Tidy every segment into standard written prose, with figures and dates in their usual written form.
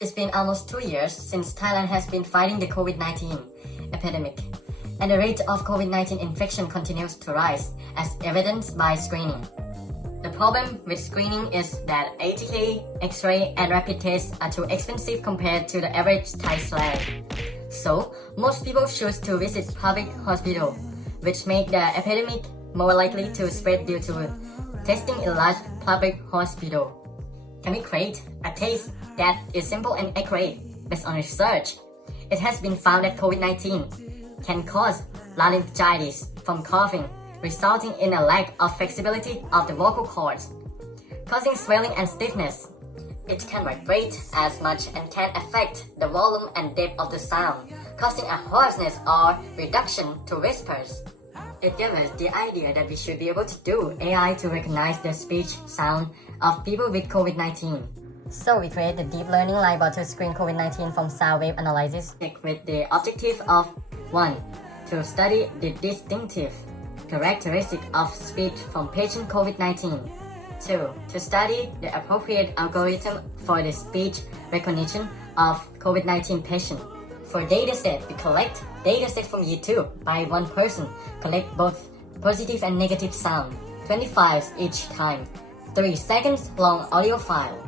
It's been almost 2 years since Thailand has been fighting the COVID-19 epidemic, and the rate of COVID-19 infection continues to rise, as evidenced by screening. The problem with screening is that ATK, X-ray, and rapid tests are too expensive compared to the average Thai salary. So, most people choose to visit public hospital, which make the epidemic more likely to spread due to testing in large public hospital. Can we create a test that is simple and accurate based on research? It has been found that COVID-19 can cause laryngitis from coughing, resulting in a lack of flexibility of the vocal cords, causing swelling and stiffness. It can vibrate as much and can affect the volume and depth of the sound, causing a hoarseness or reduction to whispers. It gave us the idea that we should be able to do AI to recognize the speech sound of people with COVID-19. So we created the deep learning Linebot to screen COVID-19 from sound wave analysis with the objective of 1. To study the distinctive characteristic of speech from patient COVID-19. 2. To study the appropriate algorithm for the speech recognition of COVID-19 patient. For dataset, we collect dataset from YouTube by one person, collect both positive and negative sound, 25 each time, 3 seconds long audio file.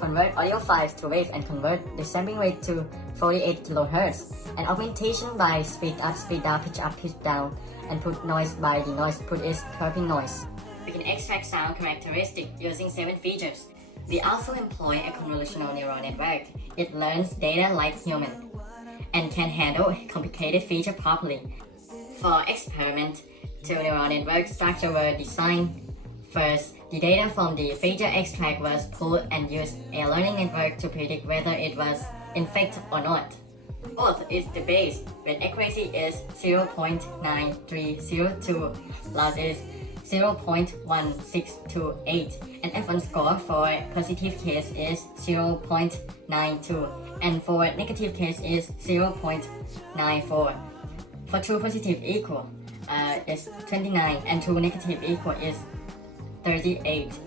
Convert audio files to wave and convert the sampling rate to 48 kHz, and augmentation by speed up, speed down, pitch down, and put noise by the noise put is curving noise. We can extract sound characteristic using 7 features. We also employ a convolutional neural network. It learns data like human and can handle complicated feature properly. For experiment, 2 neural network structures were designed. First, the data from the feature extract was pulled and used a learning network to predict whether it was infected or not. Both is the base, with accuracy is 0.9302, loss is 0.1628, and F1 score for positive case is 0.92, and for negative case is 0.94. For true positive equal is 29, and true negative equal is 38.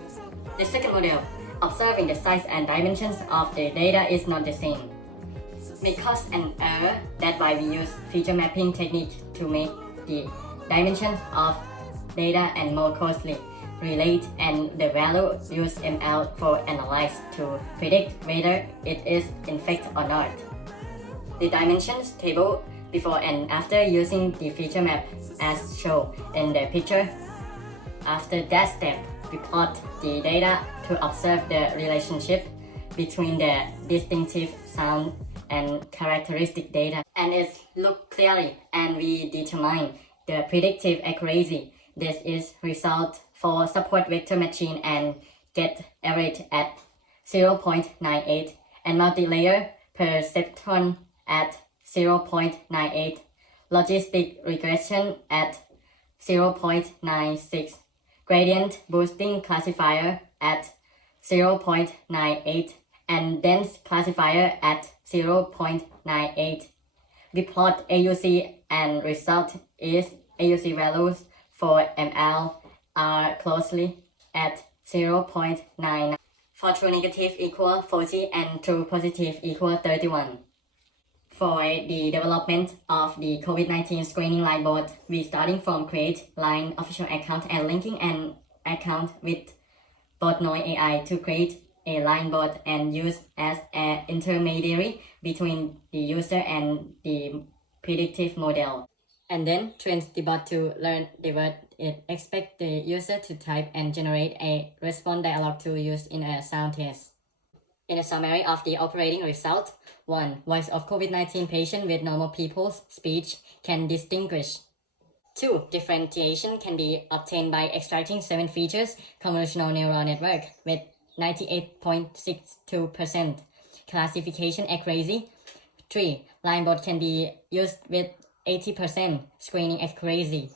The second model, observing the size and dimensions of the data is not the same. May cause an error. That's why we use feature mapping technique to make the dimensions of data and more closely relate, and the value use ML for analyze to predict whether it is infected or not. The dimensions table before and after using the feature map as shown in the picture. After that step, we plot the data to observe the relationship between the distinctive sound and characteristic data, and it look clearly, and we determine the predictive accuracy. This is result for support vector machine and get average at 0.98 and multi-layer perceptron at 0.98, logistic regression at 0.96, gradient boosting classifier at 0.98, and dense classifier at 0.98. We plot AUC and result is AUC values for ML are closely at 0.9. For true negative equal 40 and true positive equal 31. For the development of the COVID-19 screening Linebot, we starting from create Line official account and linking an account with Botnoise AI to create a Linebot and use as an intermediary between the user and the predictive model. And then train the bot to learn the word it expects the user to type and generate a response dialog to use in a sound test. In a summary of the operating result, 1. Voice of COVID-19 patient with normal people's speech can distinguish. 2. Differentiation can be obtained by extracting 7 features, convolutional neural network with 98.62% classification accuracy. 3. Linebot can be used with 80% screening accuracy.